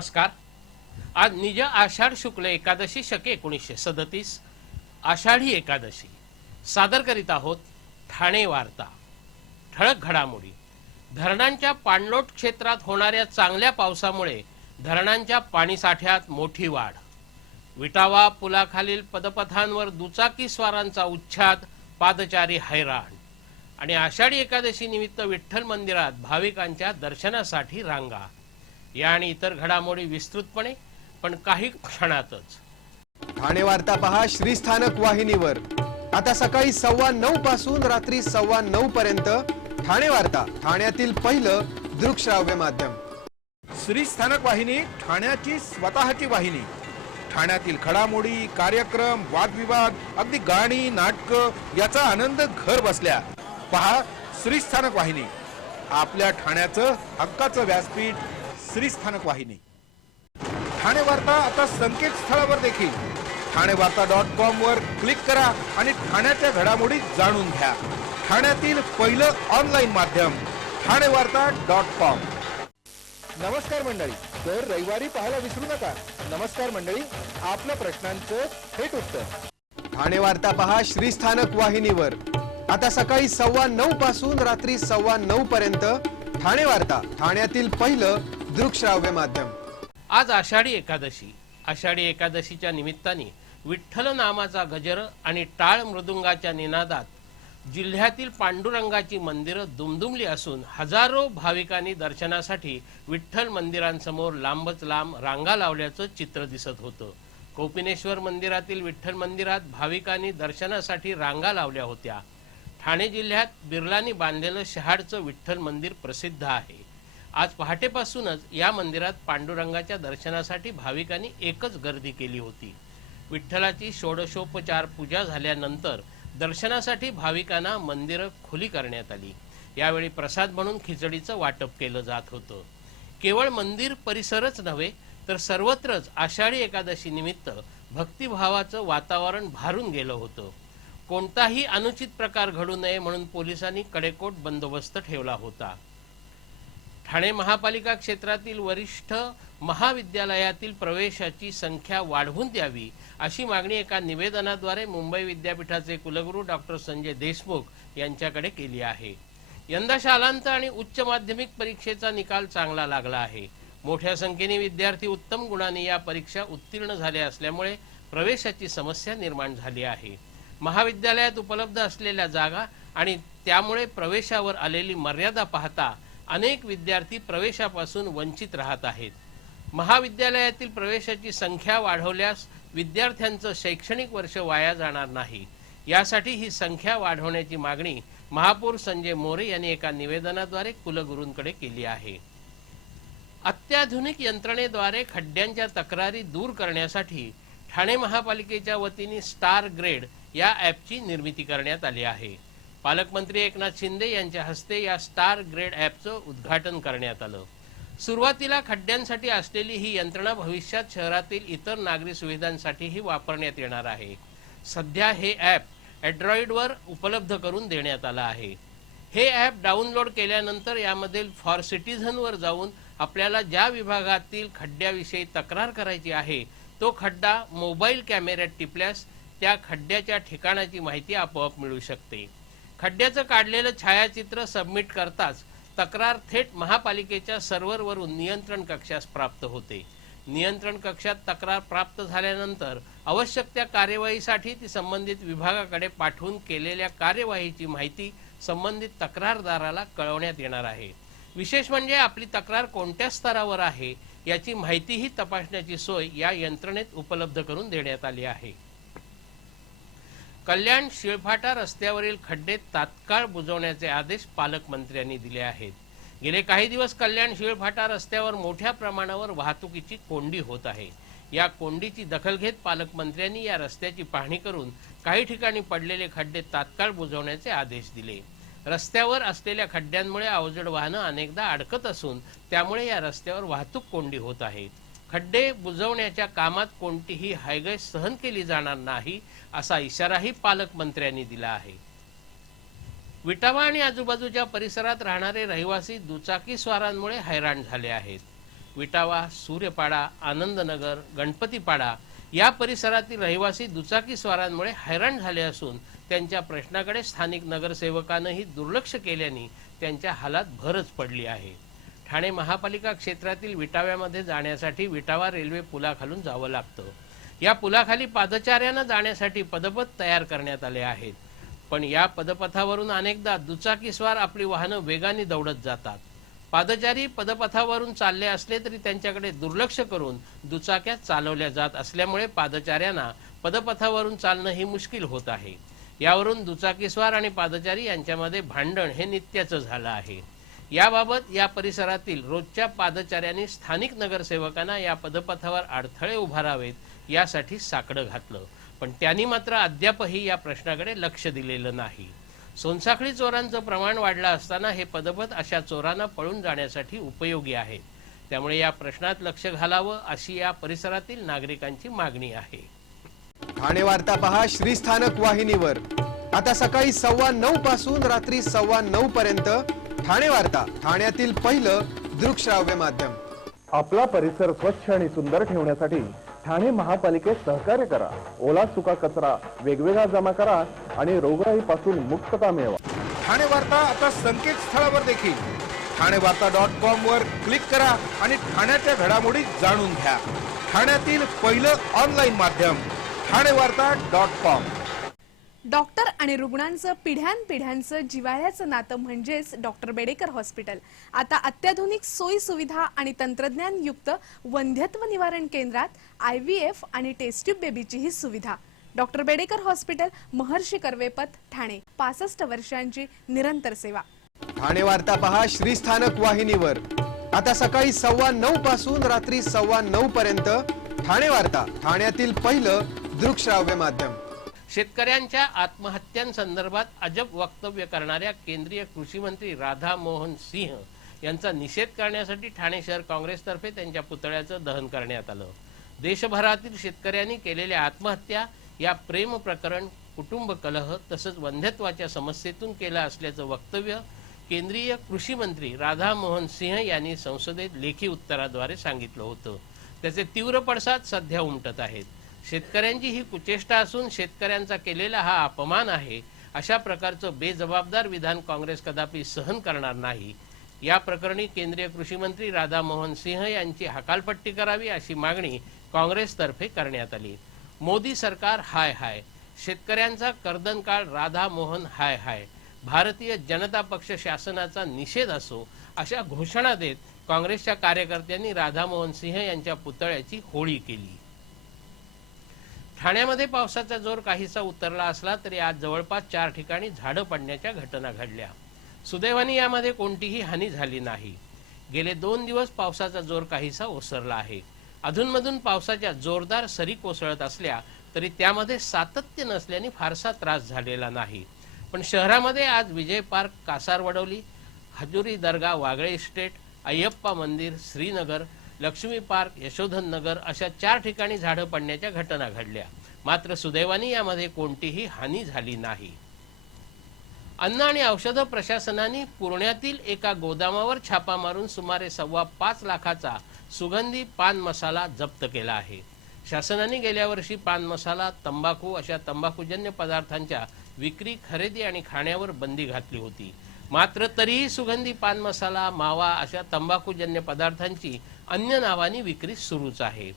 नमस्कार। आज निज आषाढ शुक्ल एकादशी शके 1937 आषाढी एकादशी सादर करीत आहोत ठाणे वार्ता। ठळक घडामोडी। धरणांच्या पाणलोट क्षेत्रात होणाऱ्या चांगल्या पावसामुळे धरणांच्या पाणीसाठ्यात मोठी वाढ। विटावा पुलाखालील पदपथांवर दुचाकी स्वारांचा उच्छाद, पादचारी हैराण। आणि आषाढी एकादशी निमित्त विठ्ठल मंदिरात भाविकांच्या दर्शनासाठी रांगा। या आणि इतर घडामोडी विस्तृतपणे पण काही क्षणातच। ठाणे वार्ता पहा श्रीस्थानक वाहिनीवर। आता सकाळी 9:15 पासून रात्री 9:15 पर्यंत ठाणे वार्ता, ठाण्यातील पहिलं दृकश्राव्य माध्यम। श्रीस्थानक वाहिनी ठाण्याची स्वतःची वाहिनी। ठाण्यातील घडामोडी, कार्यक्रम, वादविवाद, अगदी गाणी, नाटक याचा आनंद घर बसल्या पहा श्रीस्थानक वाहिनी। आपल्या ठाण्याचं हक्काचं व्यासपीठ श्रीस्थानक वाहिनी। ठाणे वार्ता आता संकेतस्थळावर देखील ठाणेवार्ता.com वर क्लिक करा आणि ठाण्याच्या घडामोडी जाणून घ्या। ठाण्यातील पहिलं ऑनलाईन माध्यम ठाणेवार्ता.com। नमस्कार मंडळी, तर रविवारी पाहायला विसरू नका। नमस्कार मंडळी, आपल्या प्रश्नांचं थेट उत्तर। ठाणे वार्ता पहा श्रीस्थानक वाहिनीवर। आता सकाळी 9:15 पासून रात्री 9:15 पर्यंत ठाणे वार्ता, ठाण्यातील पहिलं दृकश्राव्य माध्यम। आज आषाढी एकादशी। आषाढी एकादशीच्या निमित्ताने विठ्ठल नामाचा गजर आणि टाळ मृदुंगाच्या निनादात जिल्ह्यातील पांडुरंगाची मंदिरं दुमदुमली असून हजारो भाविकांनी दर्शनासाठी विठ्ठल मंदिरांसमोर लांबच लांब रांगा लावल्याचं चित्र दिसत होतं। कोपिनेश्वर मंदिरातील विठ्ठल मंदिरात भाविकांनी दर्शनासाठी रांगा लावल्या होत्या। ठाणे जिल्ह्यात बिर्लांनी बांधलेलं शहाडचं विठ्ठल मंदिर प्रसिद्ध आहे। आज पहाटेपासूनच या मंदिरात पांडुरंगाच्या दर्शनासाठी भाविकांनी एकच गर्दी केली होती। विठ्ठलाची षोडशोपचार पूजा झाल्यानंतर दर्शनासाठी भाविकांना मंदिरं खुली करण्यात आली। यावेळी प्रसाद म्हणून खिचडीचं वाटप केलं जात होतं। केवळ मंदिर परिसरच नव्हे तर सर्वत्रच आषाढी एकादशी निमित्त भक्तिभावाचं वातावरण भारून गेलं होतं। कोणताही अनुचित प्रकार घडू नये म्हणून पोलिसांनी कडेकोट बंदोबस्त ठेवला होता। ठाणे महापालिका क्षेत्रातील वरिष्ठ महाविद्यालयातील प्रवेशाची संख्या वाढवून द्यावी अशी मागणी एका निवेदनाद्वारे मुंबई विद्यापीठाचे कुलगुरू डॉक्टर संजय देशमुख यांच्याकडे केली आहे। यंदा शालांत आणि उच्च माध्यमिक परीक्षेचा निकाल चांगला लागला आहे। मोठ्या संख्येने विद्यार्थी उत्तम गुणांनी या परीक्षा उत्तीर्ण झाले असल्यामुळे प्रवेशाची समस्या निर्माण झाली आहे। महाविद्यालयात उपलब्ध असलेल्या जागा आणि त्यामुळे प्रवेशावर आलेली मर्यादा पाहता अनेक विद्यार्थी प्रवेशापासून वंचित राहत आहेत। महाविद्यालयातील प्रवेशाची संख्या वाढवल्यास विद्यार्थ्यांचं शैक्षणिक वर्ष वाया जाणार नाही। यासाठी ही संख्या वाढवण्याची मागणी महापौर संजय मोरे यांनी एका निवेदनाद्वारे कुलगुरूंकडे केली आहे। अत्याधुनिक यंत्रणेद्वारे खड्ड्यांच्या तक्रारी दूर करण्यासाठी ठाणे महापालिकेच्या वतीने स्टार ग्रेड या ॲपची निर्मिती करण्यात आली आहे। पालकमंत्री एकनाथ शिंदे यांच्या हस्ते या स्टार ग्रेड ॲपचं उद्घाटन करण्यात आलं। सुरुवातीला खड्ड्यांसाठी असलेली ही यंत्रणा भविष्यात शहरातील इतर नागरी सुविधांसाठीही वापरण्यात येणार आहे। सध्या हे ॲप अँड्रॉइडवर उपलब्ध करून देण्यात आलं आहे। हे ॲप डाउनलोड केल्यानंतर यामधील फॉर सिटीझनवर जाऊन आपल्याला ज्या विभागातील खड्ड्याविषयी तक्रार करायची आहे तो खड्डा मोबाईल कॅमेऱ्यात टिपल्यास त्या खड्ड्याच्या ठिकाणाची माहिती आपोआप मिळू शकते। खड्ड्याचं काढलेलं छायाचित्र सबमिट करताच तक्रार थेट महापालिकेच्या सर्व्हरवरून नियंत्रण कक्षास प्राप्त होते। नियंत्रण कक्षात तक्रार प्राप्त झाल्यानंतर आवश्यक त्या कार्यवाहीसाठी ती संबंधित विभागाकडे पाठवून केलेल्या कार्यवाहीची माहिती संबंधित तक्रारदाराला कळवण्यात येणार आहे। विशेष म्हणजे आपली तक्रार कोणत्या स्तरावर आहे याची माहितीही तपासण्याची सोय या यंत्रणेत उपलब्ध करून देण्यात आली आहे। कल्याण शिळफाटा रस्त्यावरील खड्डे तात्काळ बुजवण्याचे आदेश पालकमंत्र्यांनी दिले आहेत। गेले काही दिवस कल्याण शिळफाटा रस्त्यावर मोठ्या प्रमाणावर वाहतुकीची कोंडी होत आहे। या कोंडीची दखल घेत पालकमंत्र्यांनी या रस्त्याची पाहणी करून काही ठिकाणी पडलेले खड्डे तात्काळ बुजवण्याचे आदेश दिले। रस्त्यावर असलेल्या खड्ड्यांमुळे अवजड वाहनं अनेकदा अडकत असून त्यामुळे या रस्त्यावर वाहतूक कोंडी होत आहे। खड्डे बुजवण्याच्या कामात कोणतीही हयगय सहन केली जाणार नाही असा इशाराही पालकमंत्र्यांनी दिला आहे। विटावा आणि आजूबाजूच्या परिसरात राहणारे रहिवासी दुचाकी स्वारांमुळे हैराण झाले आहेत। विटावा, सूर्यपाडा, आनंदनगर, गणपतीपाडा या परिसरातील रहिवासी दुचाकी स्वारांमुळे हैराण झाले असून त्यांच्या प्रश्नाकडे स्थानिक नगरसेवकांनीही दुर्लक्ष केल्याने त्यांच्या हालात भरच पडली आहे. ठाणे महापालिका क्षेत्रातील विटाव्यामध्ये जाण्यासाठी विटावा रेल्वे पुलाखालून जावं लागतं. या पुलाखाली पादचाऱ्यांना जाण्यासाठी पदपथ तयार करण्यात आले आहेत. पण या पदपथावरून अनेकदा दुचाकीस्वार आपली वाहनं वेगाने दौडत जातात. पादचारी पदपथावरून चालले असले तरी त्यांच्याकडे दुर्लक्ष करून दुचाक्या चालवल्या जात असल्यामुळे पादचाऱ्यांना पदपथावरून चालणं ही मुश्किल होत आहे. यावरून दुचाकीस्वार आणि पादचारी यांच्यामध्ये भांडण हे नित्याचं झालं आहे. याबाबत या परिसरातील रोजच्या पादचाऱ्यांनी स्थानिक नगरसेवकांना या पदपथावर अडथळे उभारावेत यासाठी साकडं घातलं. पण त्यांनी मात्र अद्यापही या प्रश्नाकडे लक्ष दिलेलं नाही. सोनसाखळी चोरांचं प्रमाण वाढलं असताना हे पदपथ अशा चोरांना पळून जाण्यासाठी उपयोगी आहे. त्यामुळे या प्रश्नात लक्ष घालावं अशी या परिसरातील नागरिकांची मागणी आहे. ठाणे वार्ता पहा श्रीस्थानक वाहिनीवर. आता सकाळी 9:15 पासून रात्री 9:15 पर्यंत ठाणे वार्ता, ठाण्यातील पहिलं दृकश्राव्य माध्यम. आपला परिसर स्वच्छ आणि सुंदर ठेवण्यासाठी ठाणे महापालिकेत सहकार्य करा. ओला सुका कचरा वेगवेगळा जमा करा आणि रोगराईपासून मुक्तता मिळवा. ठाणे वार्ता आता संकेतस्थळावर देखील ठाणेवार्ता.com वर क्लिक करा आणि ठाण्याच्या घडामोडी जाणून घ्या. ठाण्यातील पहिलं ऑनलाईन माध्यम ठाणेवार्ता.com. डॉक्टर आणि रुग्णांचं पिढ्यानपिढ्यांचं जिव्हाळ्याचं नातं म्हणजेच डॉक्टर बेडेकर हॉस्पिटल. आता अत्याधुनिक सोयी सुविधा आणि तंत्रज्ञान युक्त वंध्यत्व निवारण केंद्रात IVF आणि टेस्ट ट्यूब बेबीची ही सुविधा. डॉक्टर बेडेकर हॉस्पिटल, महर्षी कर्वेपथ, ठाणे. 65 वर्षांची निरंतर सेवा. ठाणे वार्ता पहा श्रीस्थानक वाहिनीवर. आता सकाळी 9:15 पासून रात्री 9:15 पर्यंत ठाणे वार्ता, ठाण्यातील पहिलं दृकश्राव्य माध्यम. शेतकऱ्यांच्या आत्महत्यांसंदर्भात अजब वक्तव्य करणाऱ्या केंद्रीय कृषी मंत्री राधा मोहन सिंह यांचा निषेध करण्यासाठी ठाणे शहर काँग्रेसतर्फे त्यांच्या पुतळ्याचं दहन करण्यात आलं. देशभरातील शेतकऱ्यांनी केलेल्या आत्महत्या या प्रेम प्रकरण, कुटुंब कलह तसंच वंध्यत्वाच्या समस्येतून केलं असल्याचं वक्तव्य केंद्रीय कृषी मंत्री राधा मोहन सिंह यांनी संसदेत लेखी उत्तराद्वारे सांगितलं होतं. त्याचे तीव्र पडसाद सध्या उमटत आहेत. शेतकऱ्यांची ही कुचेष्टा असून शेतकऱ्यांचा केलेला हा अपमान आहे. अशा प्रकारचं बेजबाबदार विधान काँग्रेस कदापि सहन करणार नाही. या प्रकरणी केंद्रीय कृषी मंत्री राधा मोहन सिंह यांची हकालपट्टी करावी अशी मागणी काँग्रेसतर्फे करण्यात आली. मोदी सरकार हाय हाय, शेतकऱ्यांचा कर्दनकाळ राधा मोहन हाय हाय, भारतीय जनता पक्ष शासनाचा निषेध असो अशा घोषणा देत काँग्रेसच्या कार्यकर्त्यांनी राधा मोहन सिंह यांच्या पुतळ्याची होळी केली. ठाण्यामध्ये पावसाचा जोर काहीसा उतरला असला तरी आज जवळपास 4 ठिकाणी झाडं पडण्याच्या घटना घडल्या. सुदैवाने यामध्ये कोणतीही हानी झाली नाही. गेले 2 दिवस पावसाचा जोर काहीसा ओसरला आहे. अधूनमधून पावसाच्या जोरदार सरी कोसळत असल्या तरी त्यामध्ये सातत्य नसल्याने फारसा त्रास झालेला नाही. पण शहरामध्ये आज विजय पार्क, कासारवडवली, हजुरी दर्गा, वागळे इस्टेट, अय्यप्पा मंदिर, श्रीनगर, लक्ष्मी पार्क, यशोधन नगर अशा 4 ठिकाणी झाडं पडण्याच्या घटना घडल्या. मात्र सुदैवाने यामध्ये कोणतीही हानी झाली नाही. अन्न आणि औषध प्रशासनाने पुण्यातील एका गोदामावर छापा मारून सुमारे 5.25 लाखाचा सुगंधी पान मसाला जप्त केला आहे. शासनाने गेल्या वर्षी पान मसाला, तंबाखू अशा तंबाखूजन्य पदार्थांच्या विक्री, खरेदी आणि खाण्यावर बंदी घातली होती. मात्र तरीही सुगंधी पान मसाला, मावा अशा तंबाखूजन्य पदार्थांची अन्य नावाने विक्री सुरूच आहे.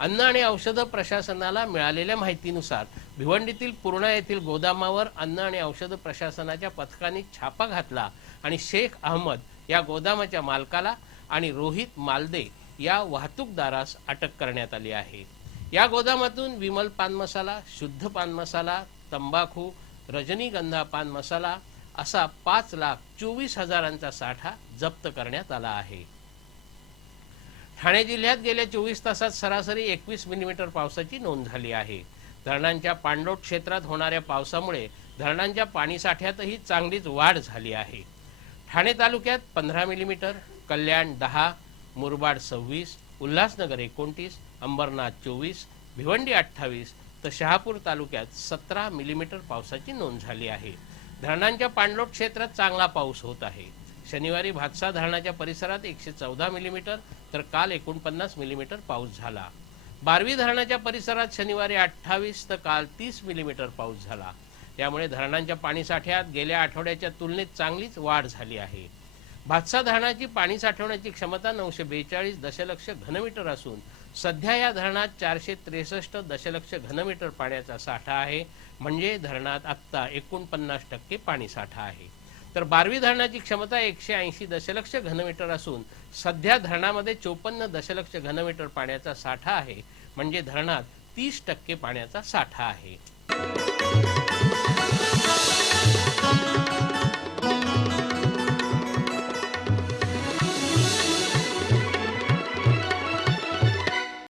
अन्न आणि औषध प्रशासनाला मिळालेल्या माहितीनुसार भिवंडीतील पूर्णा येथील गोदामावर अन्न आणि औषध प्रशासनाच्या पथकाने छापा घातला आणि शेख अहमद या गोदामाच्या मालकाला आणि रोहित मालदे या वाहतूकदारास अटक करण्यात आली आहे. या गोदामातून विमल पान मसाला, शुद्ध पान मसाला, तंबाखू, रजनीगंधा पान मसाला असा 5,24,000चा साठा जप्त करण्यात आला आहे. ठाणे जिल्ह्यात गेल्या 24 तासात सरासरी 21 मिलीमीटर पावसाची नोंद झाली आहे. धरणांच्या पाणलोट क्षेत्रात होणाऱ्या पावसामुळे धरणांच्या पाणीसाठ्यातही चांगलीच वाढ झाली आहे. ठाणे तालुक्यात 15 मिलीमीटर, कल्याण 10, मुरबाड 26, उल्हासनगर 29, अंबरनाथ 24, भिवंडी 28 तर शहापूर तालुक्यात 17 मिलीमीटर पावसाची नोंद झाली आहे. धरणांच्या पाणलोट क्षेत्रात चांगला पाऊस होत आहे. शनिवारी भातसा धरणाच्या परिसरात 114 मिलीमीटर तर काल 49 मिलीमीटर पाऊस झाला. बारवी धरणाच्या परिसरात शनिवारी 28 तर काल 30 मिलीमीटर पाऊस झाला. त्यामुळे धरणांच्या पाणीसाठ्यात गेल्या आठवड्याच्या तुलनेत चांगलीच वाढ झाली आहे. भातसा धरणाची पाणी साठवण्याची क्षमता 942 दशलक्ष घनमीटर असून सध्या या धरणात 463 दशलक्ष घनमीटर पाण्याचा साठा आहे. म्हणजे धरणात आत्ता 49% पाणी साठा आहे. तर बारवी धरणाची क्षमता 180 दशलक्ष घनमीटर असून सध्या धरणामध्ये 54 दशलक्ष घनमीटर पाण्याचा साठा आहे. म्हणजे धरणात 30% पाण्याचा साठा आहे.